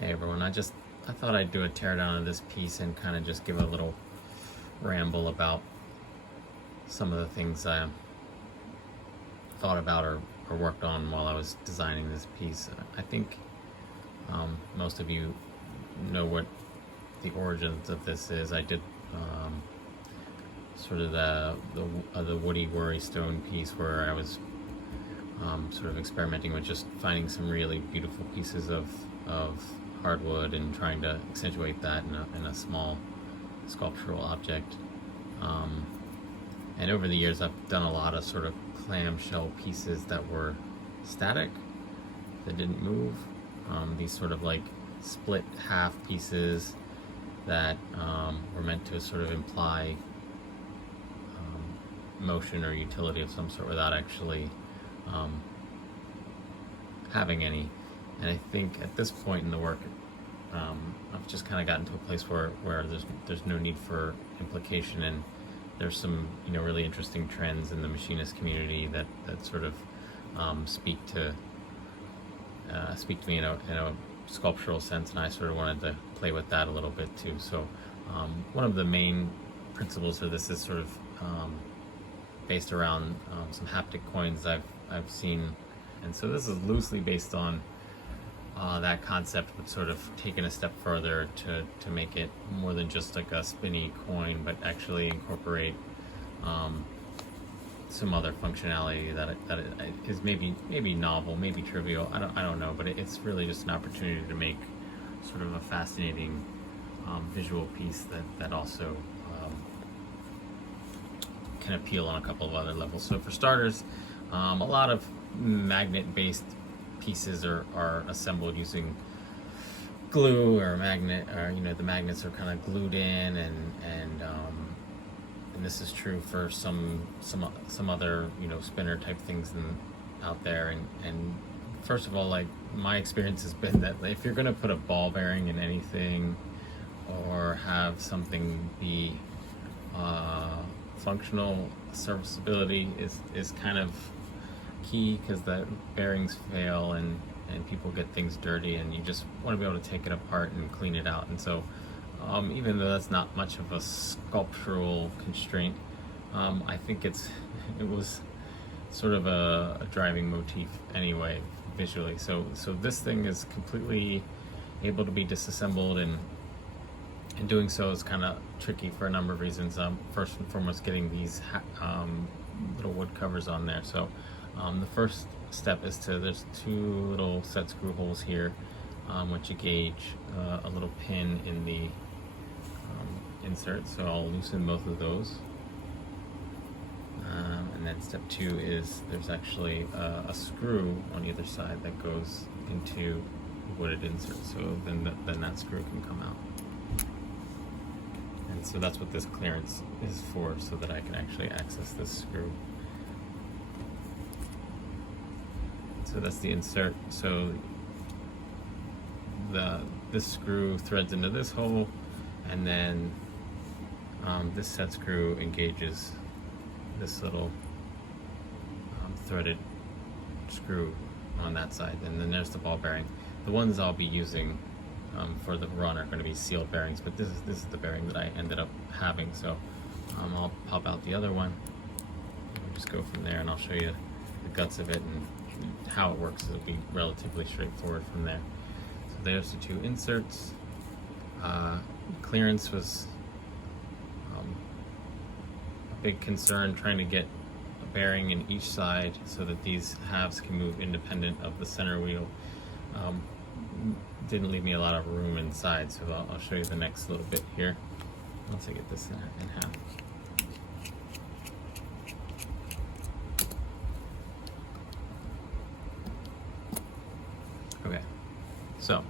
Hey everyone, I thought I'd do a teardown of this piece and kind of just give a little ramble about some of the things I thought about or worked on while I was designing this piece. I think most of you know what the origins of this is. I did sort of the Woody Worry Stone piece where I was sort of experimenting with just finding some really beautiful pieces of hardwood and trying to accentuate that in a small sculptural object. And over the years I've done a lot of sort of clamshell pieces that were static, that didn't move. These sort of like split half pieces that were meant to sort of imply motion or utility of some sort without actually having any. And I think at this point in the work, I've just kind of gotten to a place where there's no need for implication, and there's some really interesting trends in the machinist community that sort of speak to me in a sculptural sense, and I sort of wanted to play with that a little bit too. So one of the main principles of this is sort of based around some haptic coins I've seen, and so this is loosely based on that concept, but sort of taken a step further to make it more than just like a spinny coin, but actually incorporate some other functionality that is maybe novel, maybe trivial. I don't know, but it's really just an opportunity to make sort of a fascinating visual piece that also can appeal on a couple of other levels. So for starters, a lot of magnet-based pieces are assembled using glue or magnet, or the magnets are kind of glued in, and this is true for some other spinner type things out there. And first of all, like, my experience has been that if you're going to put a ball bearing in anything or have something be functional, serviceability is kind of key, because the bearings fail and people get things dirty, and you just want to be able to take it apart and clean it out. And so even though that's not much of a sculptural constraint, I think it was sort of a driving motif anyway visually. So this thing is completely able to be disassembled, and doing so is kind of tricky for a number of reasons. First and foremost, getting these little wood covers on there. So the first step is there's two little set screw holes here, which you gauge a little pin in the insert. So I'll loosen both of those. And then step two is there's actually a screw on either side that goes into the wooded insert. So then that screw can come out. And so that's what this clearance is for, so that I can actually access this screw. So that's the insert. So this screw threads into this hole, and then this set screw engages this little threaded screw on that side. And then there's the ball bearing. The ones I'll be using for the run are going to be sealed bearings, but this is the bearing that I ended up having. So I'll pop out the other one. We'll just go from there, and I'll show you the guts of it, and how it works. It'll be relatively straightforward from there. So there's the two inserts. Clearance was a big concern, trying to get a bearing in each side so that these halves can move independent of the center wheel. Didn't leave me a lot of room inside, so I'll show you the next little bit here once I get this in half. Okay, so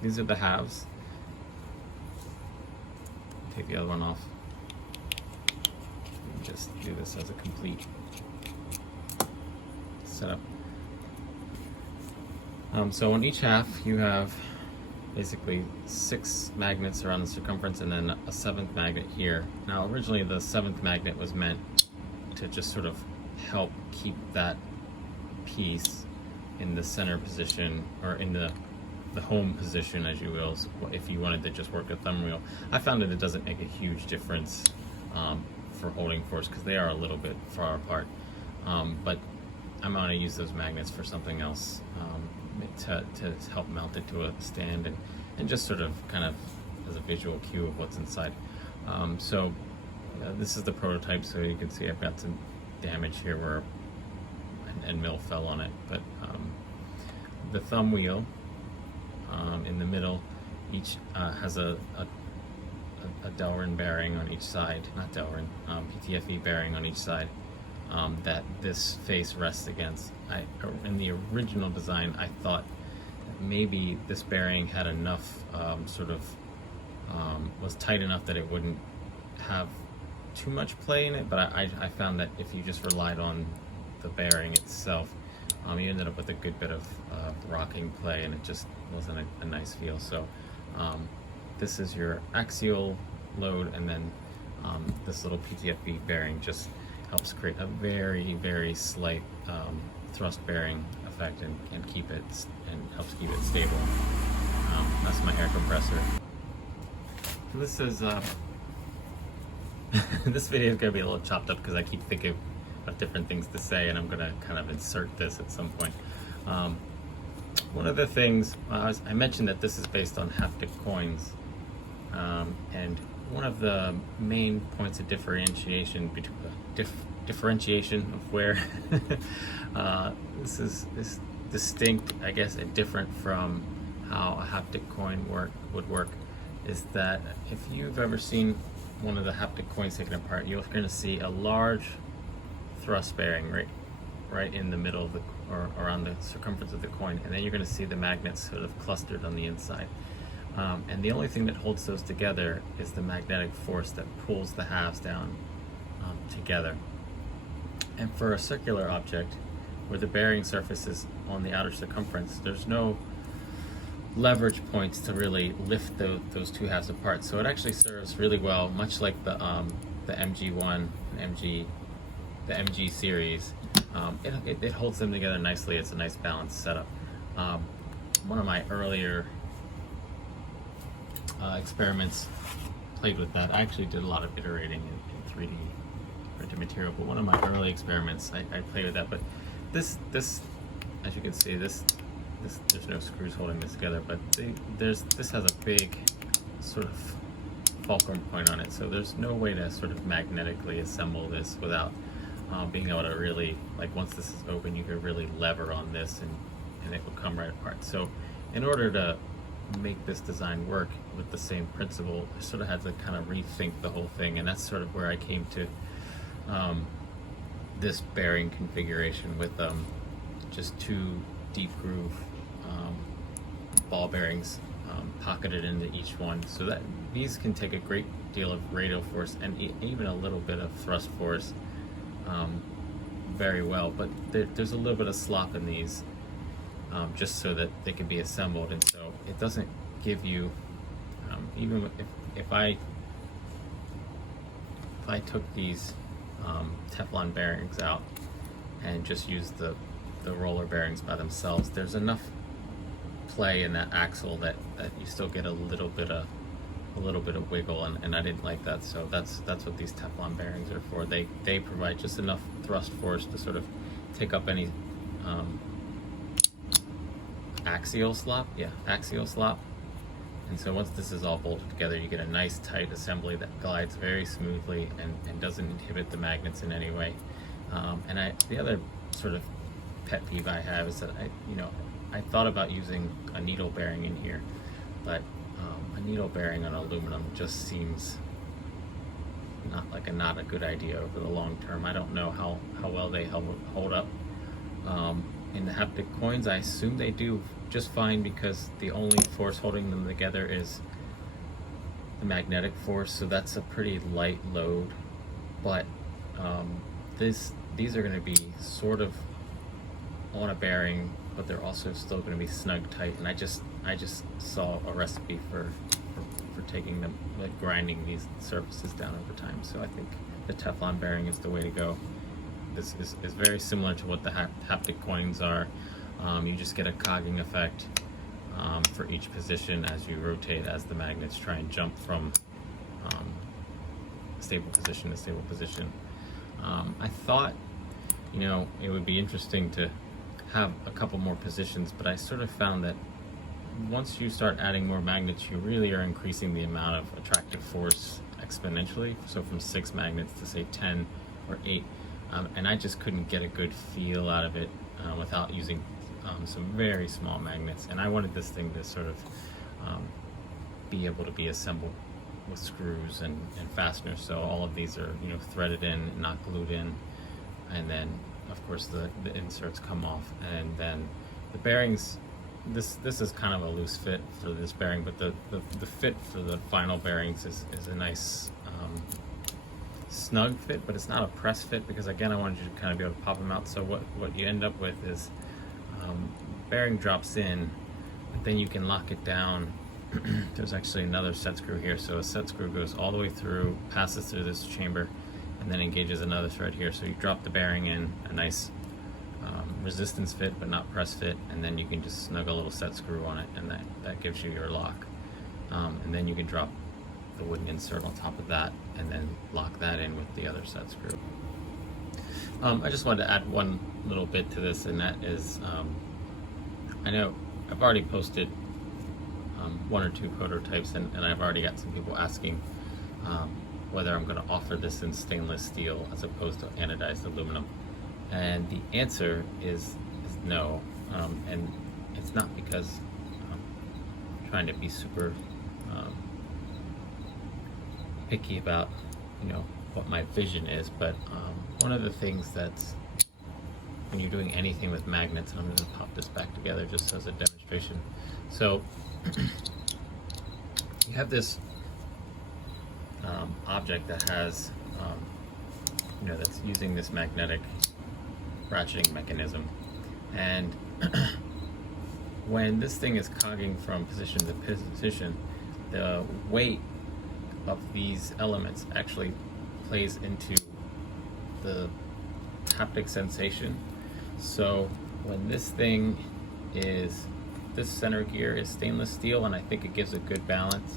these are the halves. Take the other one off. And just do this as a complete setup. So on each half you have basically 6 magnets around the circumference, and then a 7th magnet here. Now originally the 7th magnet was meant to just sort of help keep that piece in the center position, or in the the home position, as you will, if you wanted to just work a thumb wheel. I found that it doesn't make a huge difference for holding force because they are a little bit far apart. But I'm going to use those magnets for something else, to help mount it to a stand and just sort of kind of as a visual cue of what's inside. So this is the prototype, so you can see I've got some damage here where and mill fell on it, but the thumb wheel in the middle each has a Delrin bearing on each side, not Delrin, PTFE bearing on each side that this face rests against. In the original design, I thought that maybe this bearing had enough was tight enough that it wouldn't have too much play in it, but I found that if you just relied on the bearing itself, you ended up with a good bit of rocking play, and it just wasn't a nice feel. So this is your axial load, and then this little PTFE bearing just helps create a very, very slight thrust bearing effect and helps keep it stable. That's my air compressor. So this is this video is going to be a little chopped up because I keep thinking of different things to say, and I'm going to kind of insert this at some point. One of the things I mentioned that this is based on haptic coins, and one of the main points of differentiation of where this is distinct, I guess, and different from how a haptic coin would work, is that if you've ever seen one of the haptic coins taken apart, you're going to see a large thrust bearing right in the middle of or around the circumference of the coin, and then you're going to see the magnets sort of clustered on the inside. And the only thing that holds those together is the magnetic force that pulls the halves down together. And for a circular object where the bearing surface is on the outer circumference, there's no leverage points to really lift those two halves apart. So it actually serves really well, much like the MG1 and the MG series. It holds them together nicely. It's a nice balanced setup. One of my earlier experiments played with that. I actually did a lot of iterating in 3D printed material, but one of my early experiments, I played with that. But this, as you can see, this there's no screws holding this together, but this has a big sort of fulcrum point on it, so there's no way to sort of magnetically assemble this without being able to really, like, once this is open, you can really lever on this and it will come right apart. So in order to make this design work with the same principle, I sort of had to kind of rethink the whole thing, and that's sort of where I came to this bearing configuration with just two deep groove ball bearings pocketed into each one, so that these can take a great deal of radial force and even a little bit of thrust force very well, but there's a little bit of slop in these just so that they can be assembled, and so it doesn't give you even if I took these Teflon bearings out and just used the roller bearings by themselves, there's enough play in that axle that you still get a little bit of wiggle, and I didn't like that. So that's what these Teflon bearings are for. They provide just enough thrust force to sort of take up any axial slop. And so once this is all bolted together, you get a nice tight assembly that glides very smoothly and doesn't inhibit the magnets in any way. The other sort of pet peeve I have is that I thought about using a needle bearing in here, but a needle bearing on aluminum just seems not a good idea over the long term. I don't know how well they hold up. In the haptic coins, I assume they do just fine because the only force holding them together is the magnetic force, so that's a pretty light load. But these are going to be sort of on a bearing, but they're also still going to be snug tight. And I just saw a recipe for taking them, like grinding these surfaces down over time. So I think the Teflon bearing is the way to go. This is very similar to what the haptic coins are. You just get a cogging effect for each position as you rotate, as the magnets try and jump from stable position to stable position. I thought, you know, it would be interesting to have a couple more positions, but I sort of found that once you start adding more magnets, you really are increasing the amount of attractive force exponentially. So from 6 magnets to say 10 or 8, and I just couldn't get a good feel out of it without using some very small magnets. And I wanted this thing to sort of be able to be assembled with screws and fasteners. So all of these are, you know, threaded in, not glued in, and then of course the inserts come off, and then the bearings. This is kind of a loose fit for this bearing, but the fit for the final bearings is a nice snug fit, but it's not a press fit, because again I wanted you to kind of be able to pop them out. So what you end up with is bearing drops in, but then you can lock it down. There's actually another set screw here, so a set screw goes all the way through, passes through this chamber, and then engages another thread here. So you drop the bearing in, a nice resistance fit but not press fit, and then you can just snug a little set screw on it, and that gives you your lock. And then you can drop the wooden insert on top of that and then lock that in with the other set screw. I just wanted to add one little bit to this, and that is, I know I've already posted 1 or 2 prototypes, and I've already got some people asking whether I'm going to offer this in stainless steel as opposed to anodized aluminum. And the answer is no, and it's not because I'm trying to be super picky about, you know, what my vision is, but one of the things that's, when you're doing anything with magnets, and I'm going to pop this back together just as a demonstration. So you have this object that has, you know, that's using this magnetic ratcheting mechanism, and when this thing is cogging from position to position, the weight of these elements actually plays into the haptic sensation. So when this thing is, this center gear is stainless steel, and I think it gives a good balance.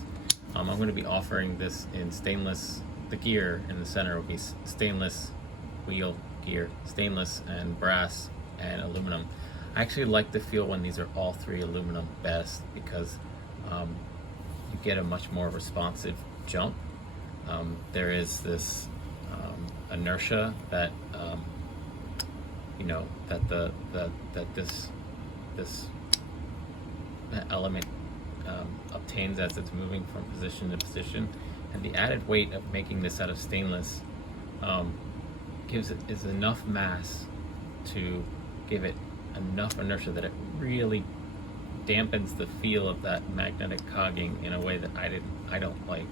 I'm going to be offering this in stainless. The gear in the center will be stainless wheel gear, stainless and brass and aluminum. I actually like the feel when these are all 3 aluminum best, because you get a much more responsive jump. There is this inertia that you know, that this element obtains as it's moving from position to position, and the added weight of making this out of stainless is enough mass to give it enough inertia that it really dampens the feel of that magnetic cogging in a way that I don't like.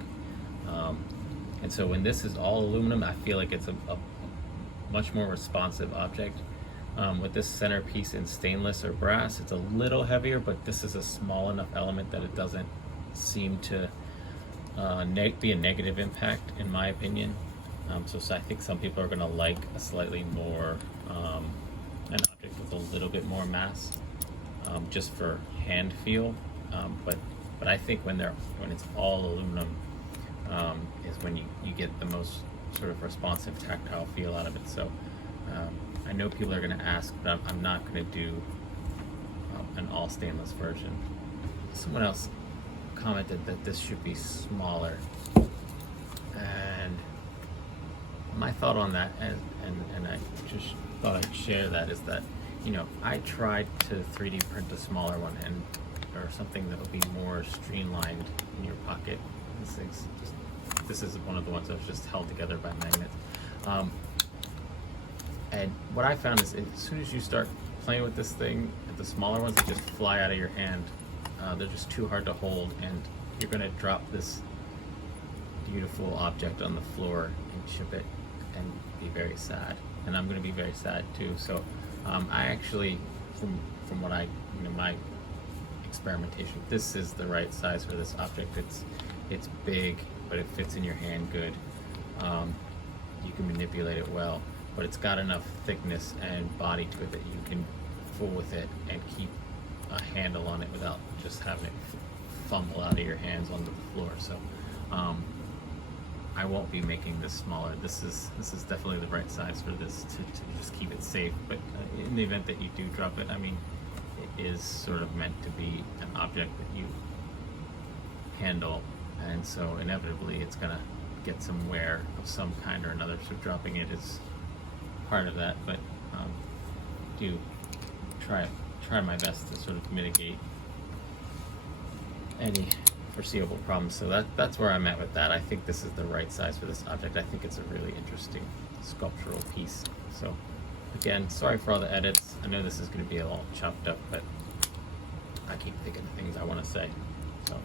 And so when this is all aluminum, I feel like it's a much more responsive object. With this centerpiece in stainless or brass, it's a little heavier, but this is a small enough element that it doesn't seem to be a negative impact, in my opinion. So I think some people are going to like a slightly more, an object with a little bit more mass, just for hand feel. But I think when it's all aluminum, is when you get the most sort of responsive tactile feel out of it. So I know people are going to ask, but I'm not going to do an all stainless version. Someone else commented that this should be smaller, and my thought on that, and I just thought I'd share that, is that, you know, I tried to 3D print a smaller one, or something that would be more streamlined in your pocket. This is one of the ones that was just held together by magnets. And what I found is, as soon as you start playing with this thing, the smaller ones, they just fly out of your hand. They're just too hard to hold, and you're going to drop this beautiful object on the floor and chip it and be very sad. And I'm going to be very sad too. So I actually, from what my experimentation, this is the right size for this object. It's big, but it fits in your hand good. You can manipulate it well, but it's got enough thickness and body to it that you can fool with it and keep a handle on it without just having it fumble out of your hands onto the floor. So I won't be making this smaller. This is definitely the right size for this to just keep it safe. But in the event that you do drop it, I mean, it is sort of meant to be an object that you handle, and so inevitably it's gonna get some wear of some kind or another. So dropping it is part of that, but do try my best to sort of mitigate any foreseeable problems. So that's where I'm at with that. I think this is the right size for this object. I think it's a really interesting sculptural piece. So again, sorry for all the edits. I know this is going to be a little chopped up, but I keep thinking of things I want to say. So